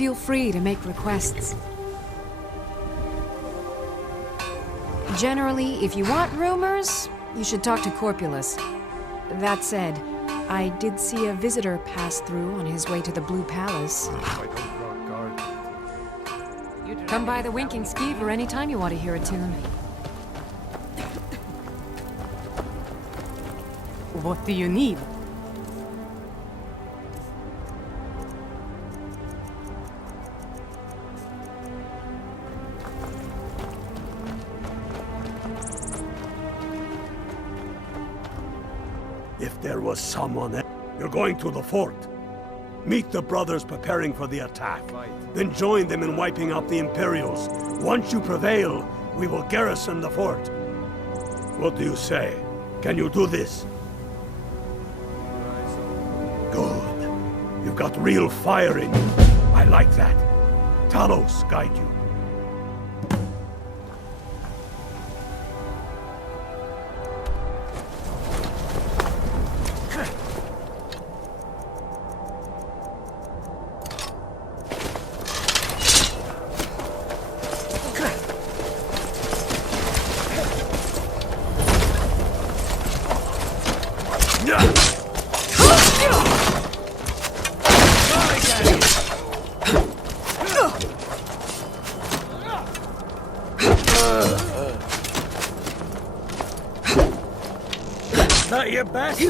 Feel free to make requests. Generally, if you want rumors, you should talk to Corpulus. That said, I did see a visitor pass through on his way to the Blue Palace. Come by the Winking Skeever anytime you want to hear a tune. What do you need? If there was someone... You're going to the fort. Meet the brothers preparing for the attack. Then join them in wiping out the Imperials. Once you prevail, we will garrison the fort. What do you say? Can you do this? Good. You've got real fire in you. I like that. Talos, guide you. Not your best?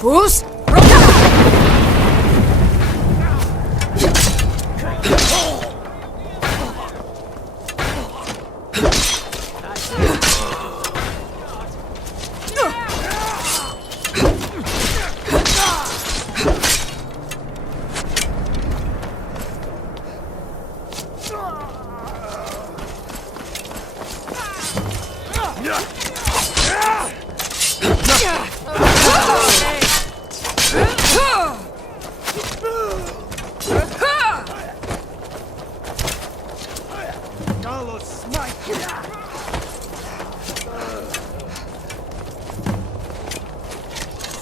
Bruce?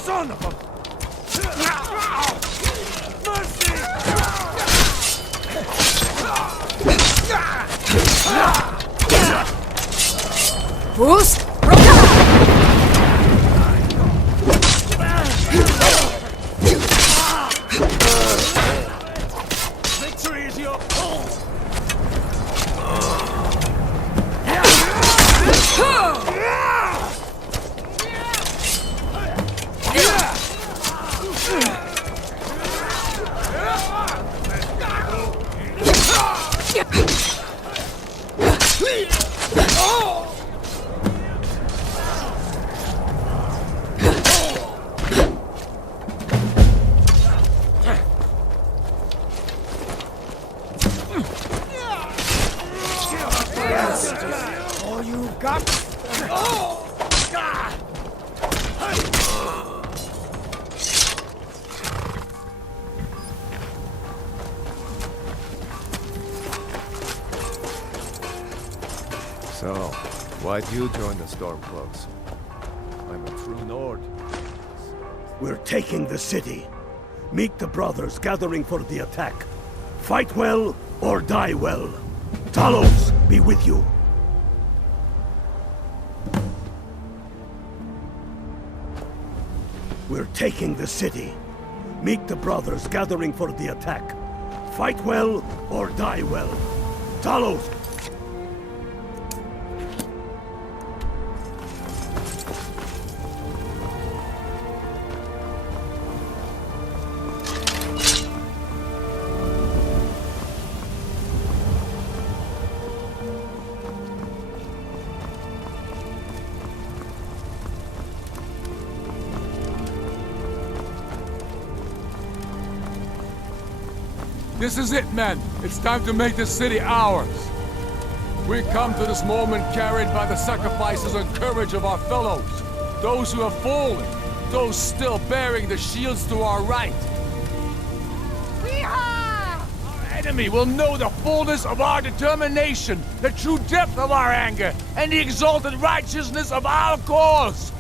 Son of a... Bruce? Victory is your own! All you got? So, why'd you join the Stormcloaks? I'm a true Nord. We're taking the city. Meet the brothers gathering for the attack. Fight well or die well. Talos be with you. We're taking the city. Meet the brothers gathering for the attack. Fight well or die well. Talos! This is it, men. It's time to make this city ours. We come to this moment carried by the sacrifices and courage of our fellows. Those who have fallen, those still bearing the shields to our right. Our enemy will know the fullness of our determination, the true depth of our anger, and the exalted righteousness of our cause.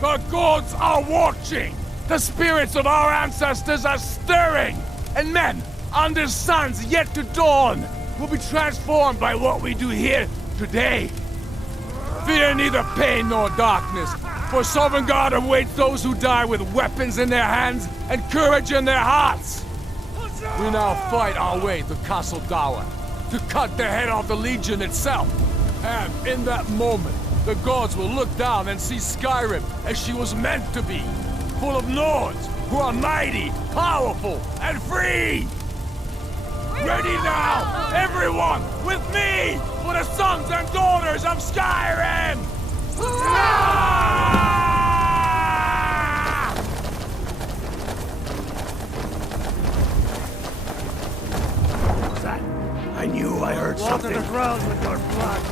The gods are watching. The spirits of our ancestors are stirring. And men, under suns yet to dawn, will be transformed by what we do here today. Fear neither pain nor darkness, for Sovereign God awaits those who die with weapons in their hands and courage in their hearts. We now fight our way to Castle Dower, to cut the head off the Legion itself. And in that moment, the gods will look down and see Skyrim as she was meant to be, full of Nords who are mighty, powerful, and free! Ready now, everyone, with me, for the sons and daughters of Skyrim! What's that? I knew I heard something. Water the ground with your blood.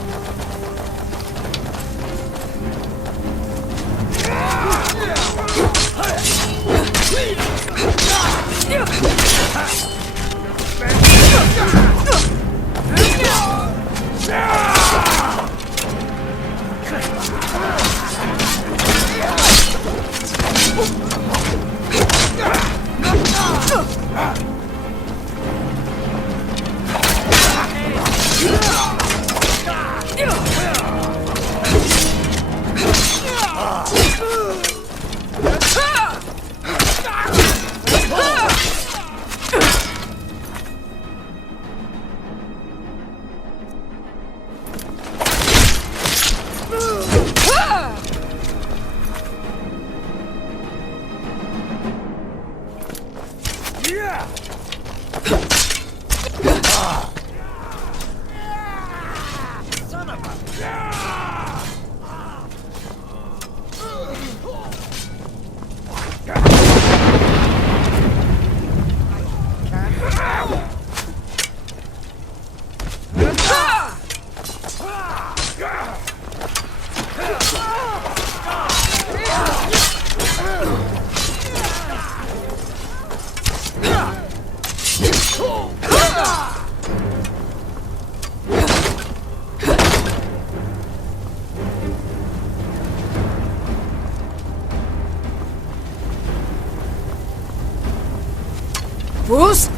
Bruce?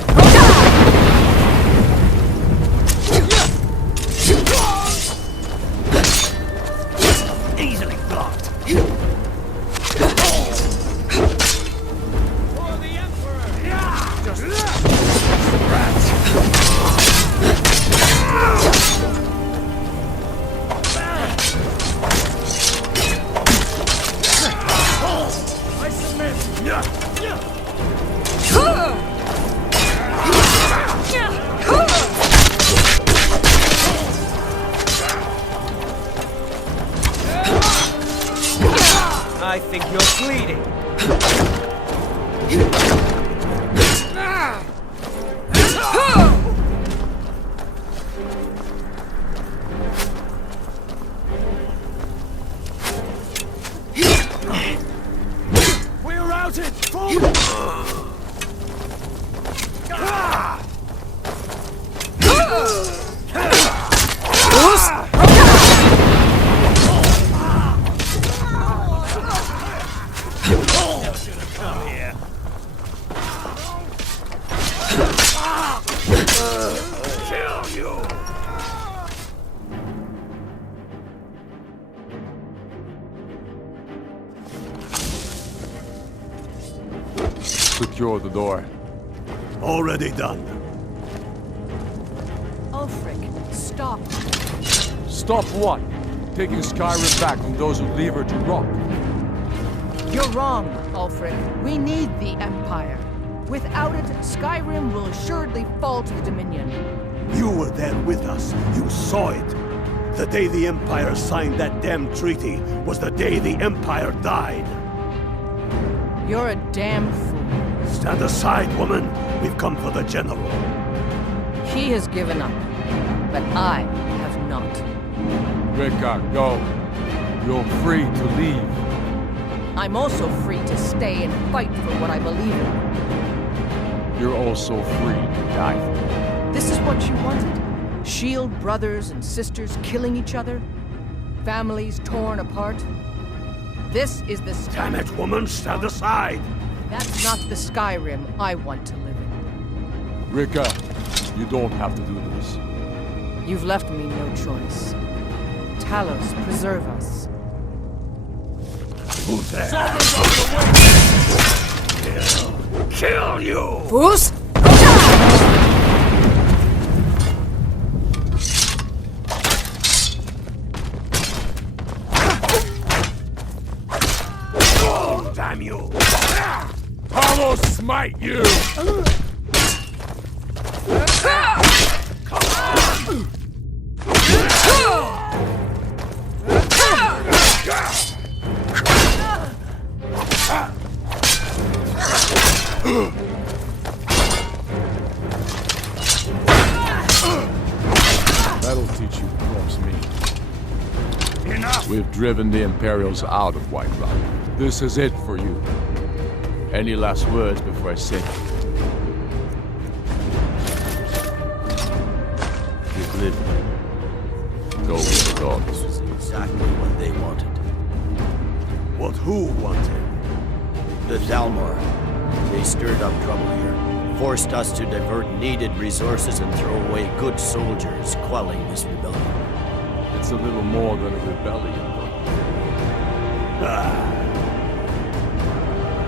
Easily blocked. For the Emperor! Just rats! I submit! I think you're bleeding. We're routed! Forward! Secure the door. Already done. Ulfric, stop. Stop what? Taking Skyrim back from those who leave her to rot. You're wrong, Ulfric. We need the Empire. Without it, Skyrim will assuredly fall to the Dominion. You were there with us. You saw it. The day the Empire signed that damn treaty was the day the Empire died. You're a damn fool. Stand aside, woman. We've come for the General. He has given up, but I have not. Rika, go. You're free to leave. I'm also free to stay and fight for what I believe in. You're also free to die for it. This is what you wanted? Shield brothers and sisters killing each other? Families torn apart? This is the Damn it, woman, stand aside! That's not the Skyrim I want to live in. Rika, you don't have to do this. You've left me no choice. Talos, preserve us. Who's there? Kill you! Fools! Oh, damn you! I will smite you! That'll teach you to cross me. Enough! We've driven the Imperials out of White Rock. This is it for you. Any last words before I say? Keep living. Go with the dogs. This was exactly what they wanted. What who wanted? The Thalmor. They stirred up trouble here, forced us to divert needed resources and throw away good soldiers, quelling this rebellion. It's a little more than a rebellion, though.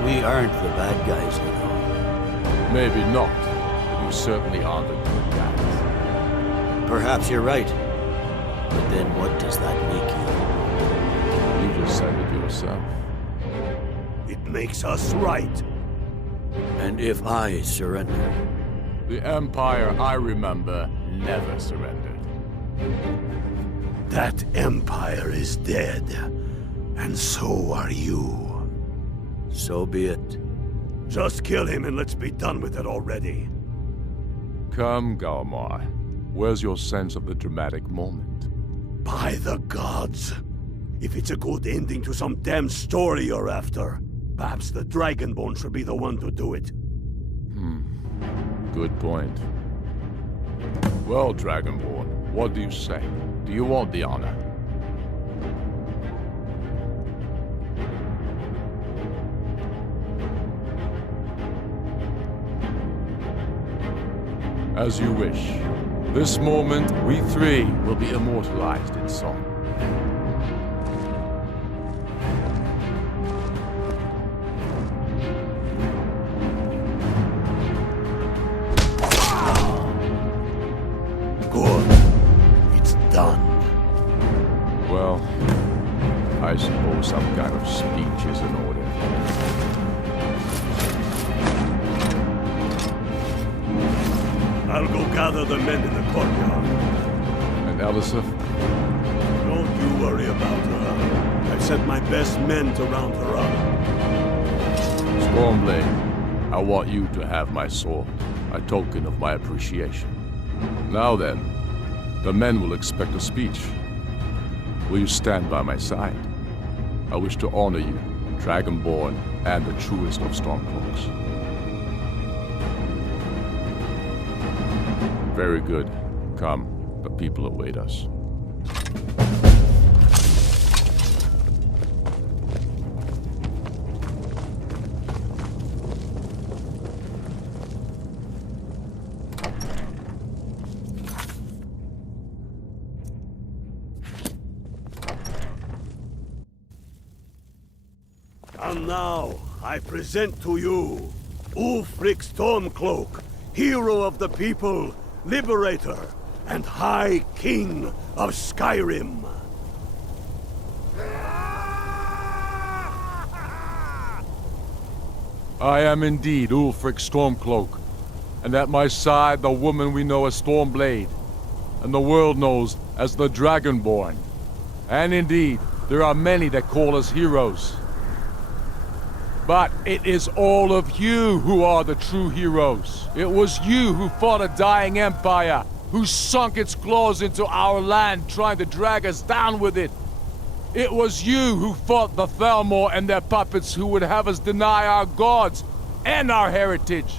We aren't the bad guys, you know. Maybe not, but you certainly aren't the good guys. Perhaps you're right. But then what does that make you? You just said it yourself. It makes us right. And if I surrender? The Empire, I remember, never surrendered. That empire is dead, and so are you. So be it. Just kill him and let's be done with it already. Come, Galmar. Where's your sense of the dramatic moment? By the gods! If it's a good ending to some damn story you're after, perhaps the Dragonborn should be the one to do it. Good point. Well, Dragonborn, what do you say? Do you want the honor? As you wish. This moment, we three will be immortalized in song. Good. It's done. Well, I suppose some kind of speech is in order. I'll go gather the men in the courtyard. And Elisif? Don't you worry about her. I've sent my best men to round her up. Stormblade, I want you to have my sword, a token of my appreciation. Now then, the men will expect a speech. Will you stand by my side? I wish to honor you, Dragonborn, and the truest of Stormcloaks. Very good. Come, the people await us. And now, I present to you Ulfric Stormcloak, hero of the people, liberator, and High King of Skyrim. I am indeed Ulfric Stormcloak, and at my side the woman we know as Stormblade, and the world knows as the Dragonborn. And indeed, there are many that call us heroes. But it is all of you who are the true heroes. It was you who fought a dying empire, who sunk its claws into our land, trying to drag us down with it. It was you who fought the Thalmor and their puppets who would have us deny our gods and our heritage.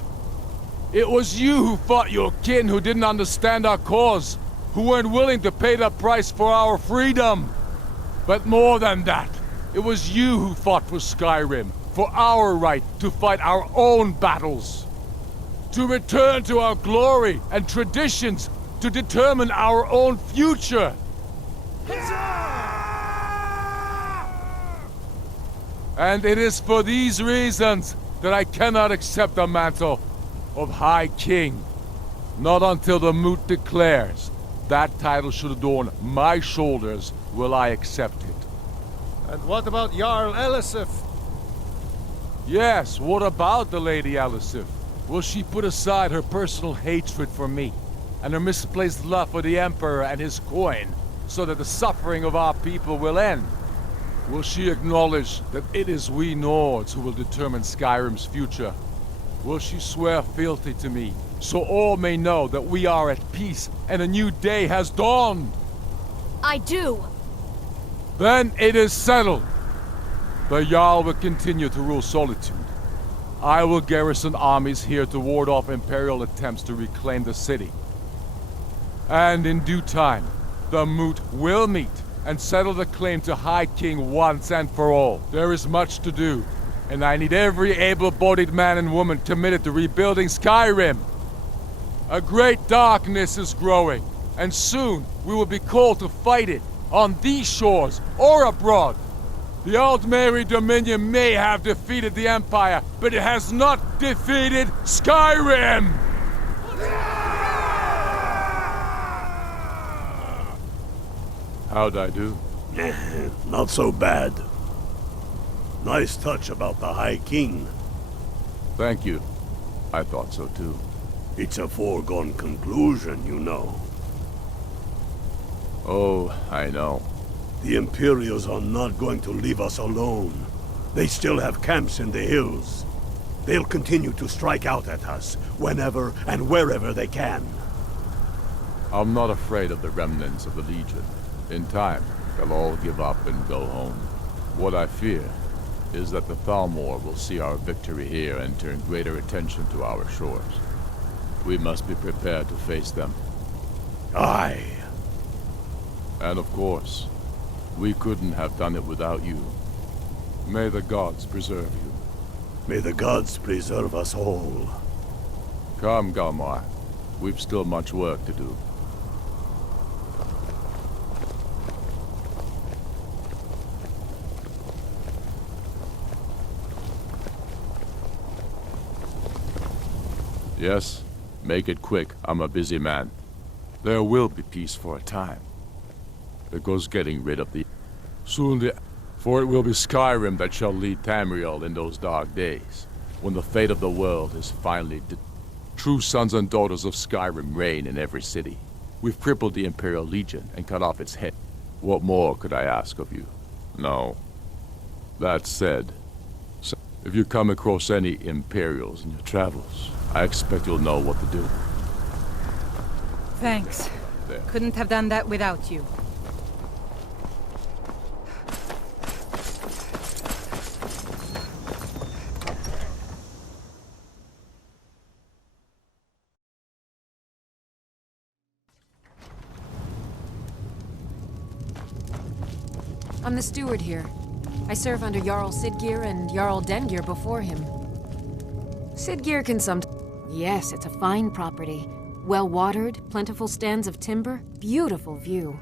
It was you who fought your kin who didn't understand our cause, who weren't willing to pay the price for our freedom. But more than that, it was you who fought for Skyrim, for our right to fight our own battles. To return to our glory and traditions, to determine our own future. And it is for these reasons that I cannot accept the mantle of High King. Not until the Moot declares that title should adorn my shoulders will I accept it. And what about Jarl Elisif? Yes, what about the Lady Elisif? Will she put aside her personal hatred for me and her misplaced love for the Emperor and his coin so that the suffering of our people will end? Will she acknowledge that it is we Nords who will determine Skyrim's future? Will she swear fealty to me, so all may know that we are at peace and a new day has dawned? I do! Then it is settled. The Jarl will continue to rule Solitude. I will garrison armies here to ward off Imperial attempts to reclaim the city. And in due time, the Moot will meet and settle the claim to High King once and for all. There is much to do, and I need every able-bodied man and woman committed to rebuilding Skyrim. A great darkness is growing, and soon we will be called to fight it, on these shores or abroad. The Altmeri Dominion may have defeated the Empire, but it has not defeated Skyrim! How'd I do? Not so bad. Nice touch about the High King. Thank you. I thought so too. It's a foregone conclusion, you know. Oh, I know. The Imperials are not going to leave us alone. They still have camps in the hills. They'll continue to strike out at us, whenever and wherever they can. I'm not afraid of the remnants of the Legion. In time, they'll all give up and go home. What I fear is that the Thalmor will see our victory here and turn greater attention to our shores. We must be prepared to face them. Aye. And of course, we couldn't have done it without you. May the gods preserve you. May the gods preserve us all. Come, Galmar. We've still much work to do. Yes, make it quick. I'm a busy man. There will be peace for a time. It goes getting rid of the... Soon for it will be Skyrim that shall lead Tamriel in those dark days, when the fate of the world is finally... True sons and daughters of Skyrim reign in every city. We've crippled the Imperial Legion and cut off its head. What more could I ask of you? No. That said, if you come across any Imperials in your travels, I expect you'll know what to do. Thanks. There. Couldn't have done that without you. I'm the steward here. I serve under Jarl Siggeir and Jarl Dengir before him. Siggeir can Yes, it's a fine property. Well-watered, plentiful stands of timber, beautiful view.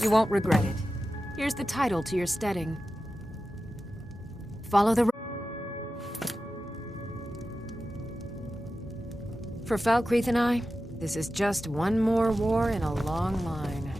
You won't regret it. Here's the title to your steading. Follow the... For Falkreath and I, this is just one more war in a long line.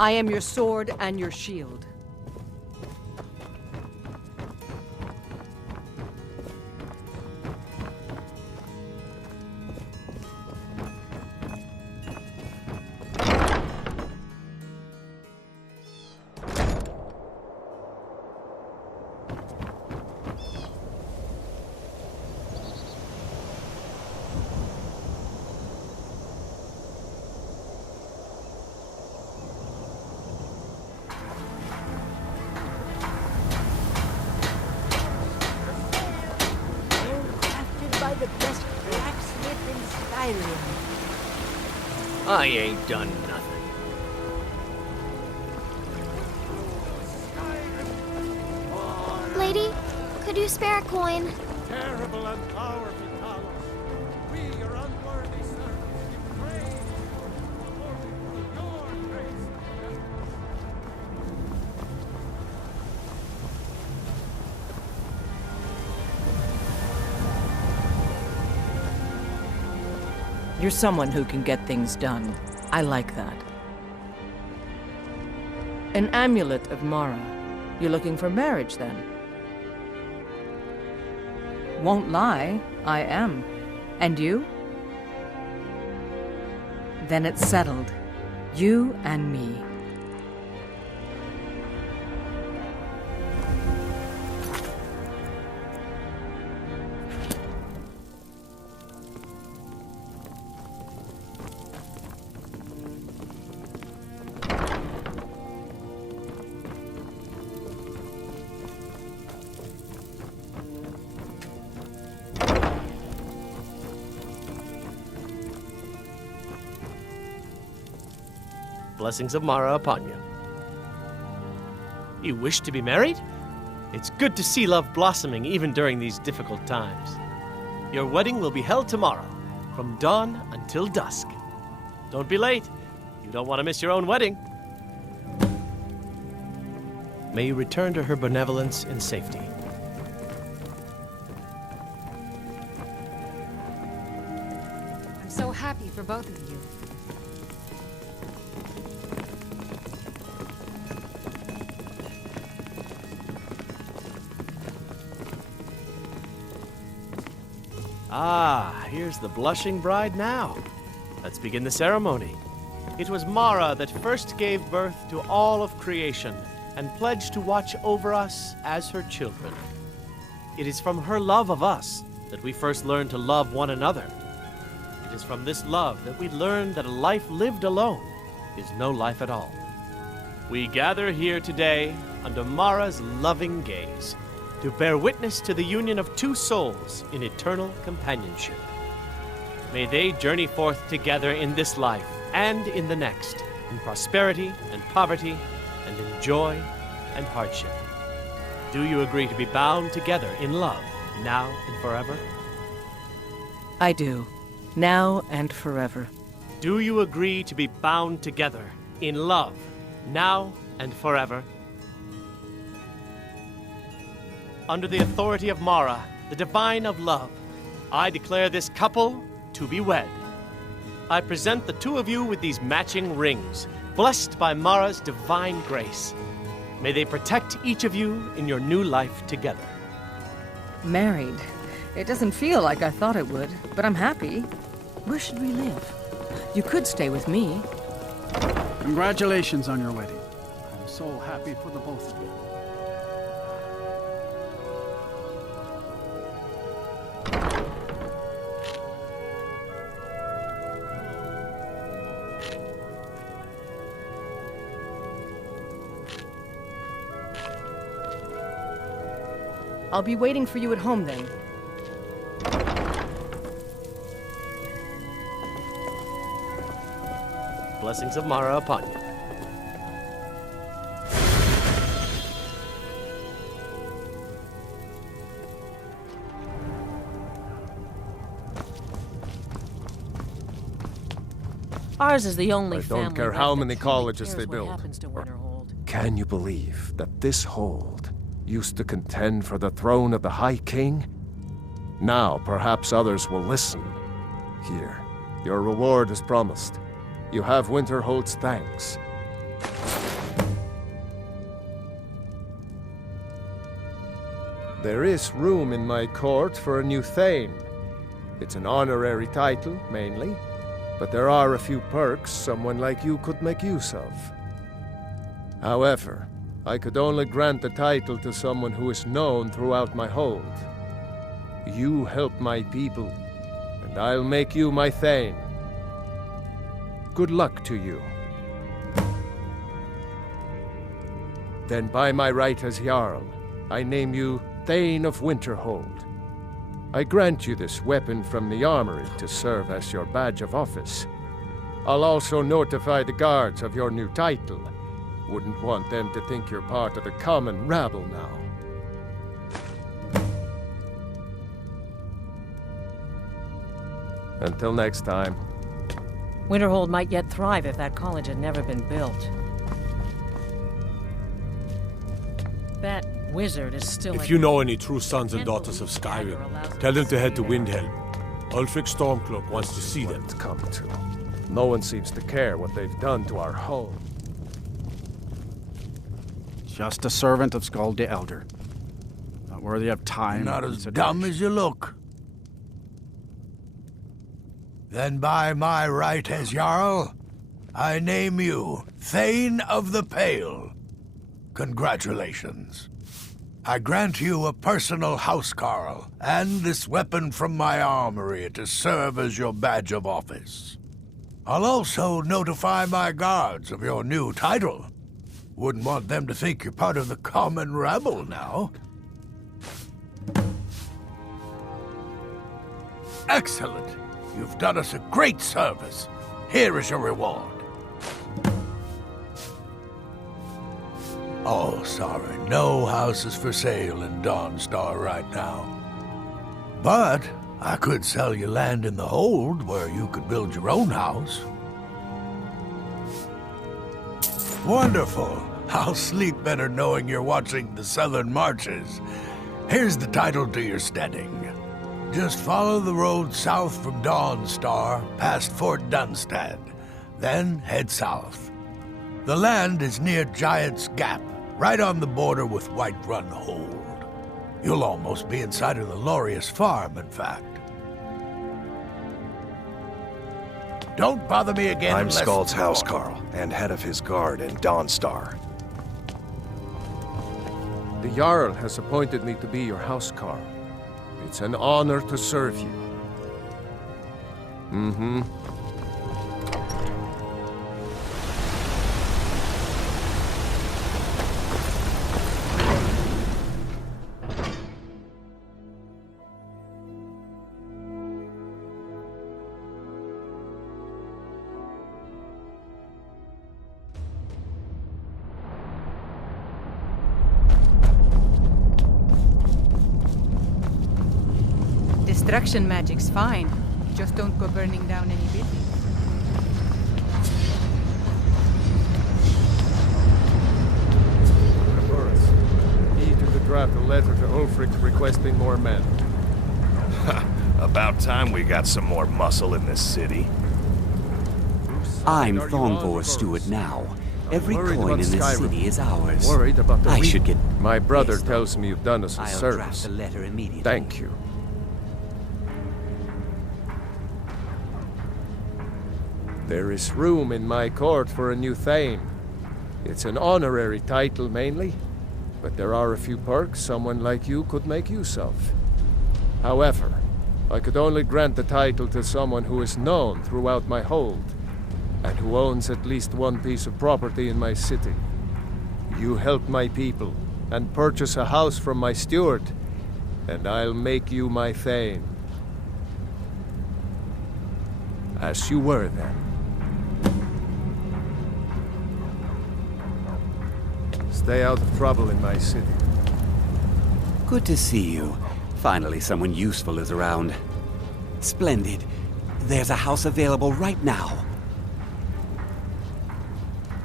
I am your sword and your shield. The best blacksmith in Skyrim. I ain't done nothing. Lady, could you spare a coin? Terrible and powerful Talos. We are unworthy servants. We pray for your grace. You're someone who can get things done. I like that. An amulet of Mara. You're looking for marriage, then? Won't lie, I am. And you? Then it's settled. You and me. Blessings of Mara upon you. You wish to be married? It's good to see love blossoming even during these difficult times. Your wedding will be held tomorrow, from dawn until dusk. Don't be late. You don't want to miss your own wedding. May you return to her benevolence in safety. I'm so happy for both of you. Ah, here's the blushing bride now. Let's begin the ceremony. It was Mara that first gave birth to all of creation and pledged to watch over us as her children. It is from her love of us that we first learned to love one another. It is from this love that we learn that a life lived alone is no life at all. We gather here today under Mara's loving gaze to bear witness to the union of two souls in eternal companionship. May they journey forth together in this life and in the next, in prosperity and poverty, and in joy and hardship. Do you agree to be bound together in love, now and forever? I do. Now and forever. Do you agree to be bound together in love, now and forever? Under the authority of Mara, the divine of love, I declare this couple to be wed. I present the two of you with these matching rings, blessed by Mara's divine grace. May they protect each of you in your new life together. Married. It doesn't feel like I thought it would, but I'm happy. Where should we live? You could stay with me. Congratulations on your wedding. I'm so happy for the both of you. I'll be waiting for you at home then. Blessings of Mara upon you. Ours is the only I family. don't care left how that many truly colleges they cares what build. happens to Winterhold. Can you believe that this hold used to contend for the throne of the High King? Now perhaps others will listen. Here, your reward is promised. You have Winterhold's thanks. There is room in my court for a new Thane. It's an honorary title, mainly, but there are a few perks someone like you could make use of. However, I could only grant the title to someone who is known throughout my hold. You help my people, and I'll make you my Thane. Good luck to you. Then by my right as Jarl, I name you Thane of Winterhold. I grant you this weapon from the armory to serve as your badge of office. I'll also notify the guards of your new title. Wouldn't want them to think you're part of the common rabble now. Until next time. Winterhold might yet thrive if that college had never been built. That wizard is still. If you know any true sons and daughters of Skyrim, tell them to head to Windhelm. Ulfric Stormcloak wants to see them. It's come to. No one seems to care what they've done to our home. Just a servant of Skald the Elder. Not worthy of time. Not as dumb as you look. Then by my right as Jarl, I name you Thane of the Pale. Congratulations. I grant you a personal housecarl and this weapon from my armory to serve as your badge of office. I'll also notify my guards of your new title. Wouldn't want them to think you're part of the common rabble now. Excellent. You've done us a great service. Here is your reward. Oh, sorry. No houses for sale in Dawnstar right now. But I could sell you land in the hold where you could build your own house. Wonderful. I'll sleep better knowing you're watching the Southern Marches. Here's the title to your steading. Just follow the road south from Dawnstar, past Fort Dunstad. Then head south. The land is near Giant's Gap, right on the border with Whiterun Hold. You'll almost be inside of the Lorius farm, in fact. Don't bother me again I'm unless... Skald's housecarl, and head of his guard in Dawnstar. The Jarl has appointed me to be your housecarl. It's an honor to serve you. Mm-hmm. Destruction magic's fine. Just don't go burning down any buildings. He took to draft a letter to Ulfric requesting more men. About time we got some more muscle in this city. I'm Thornvor Steward now, Every worried coin about in this Skyrim. city is ours. Worried about the I weak. should get... My brother Yes, tells me you've done us a I'll service. draft the letter immediately. Thank you. There is room in my court for a new Thane. It's an honorary title mainly, but there are a few perks someone like you could make use of. However, I could only grant the title to someone who is known throughout my hold, and who owns at least one piece of property in my city. You help my people, and purchase a house from my steward, and I'll make you my Thane. As you were then. Stay out of trouble in my city. Good to see you. Finally, someone useful is around. Splendid. There's a house available right now.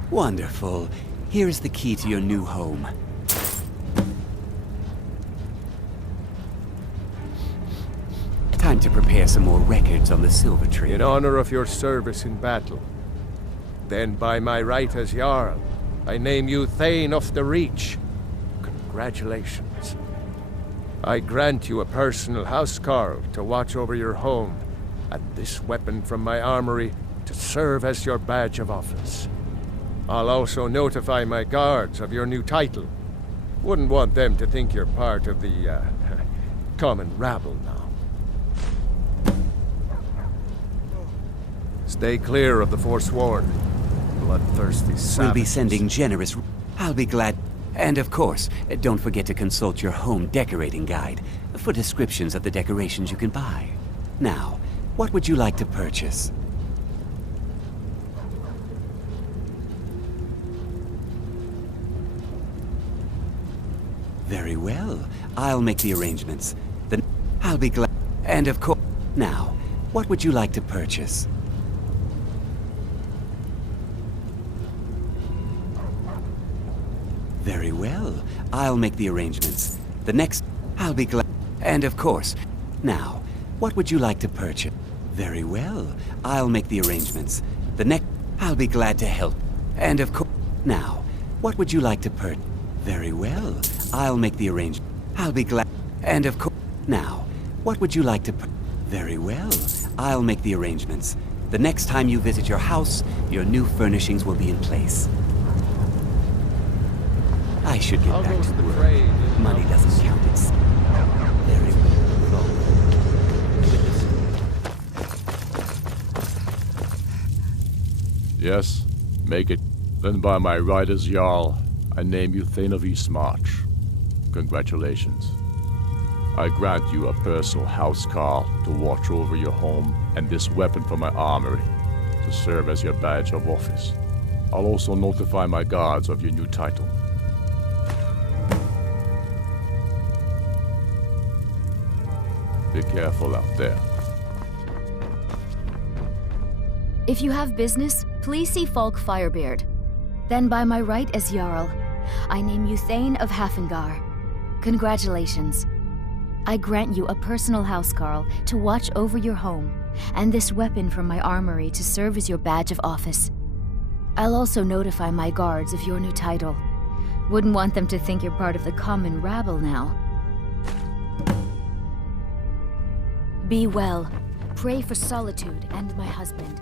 Wonderful. Here's the key to your new home. Time to prepare some more records on the Silver Tree. In honor of your service in battle, then by my right as Jarl, I name you Thane of the Reach. Congratulations. I grant you a personal housecarl to watch over your home, and this weapon from my armory to serve as your badge of office. I'll also notify my guards of your new title. Wouldn't want them to think you're part of the, common rabble now. Stay clear of the Forsworn. Bloodthirsty savages. We'll be sending generous... I'll be glad... And of course, don't forget to consult your home decorating guide for descriptions of the decorations you can buy. Now, what would you like to purchase? Very well. I'll make the arrangements. Then I'll be glad... And of course... Now, what would you like to purchase? Very well. I'll make the arrangements. The next... I'll be glad... And of course... Now, what would you like to purchase? Very well. I'll make the arrangements. The next... I'll be glad to help. And of course... Now, what would you like to purchase? Very well. I'll make the arrangement. I'll be glad... And of course... Now, what would you like to purchase? Very well. I'll make the arrangements. The next time you visit your house, your new furnishings will be in place. I should get back to work. Money doesn't count. It's very well. Yes, make it. Then by my right as Jarl, I name you Thane of Eastmarch. Congratulations. I grant you a personal housecarl to watch over your home, and this weapon from my armory to serve as your badge of office. I'll also notify my guards of your new title. Be careful out there. If you have business, please see Falk Firebeard. Then by my right as Jarl, I name you Thane of Hafengar. Congratulations. I grant you a personal housecarl to watch over your home, and this weapon from my armory to serve as your badge of office. I'll also notify my guards of your new title. Wouldn't want them to think you're part of the common rabble now. Be well. Pray for Solitude and my husband.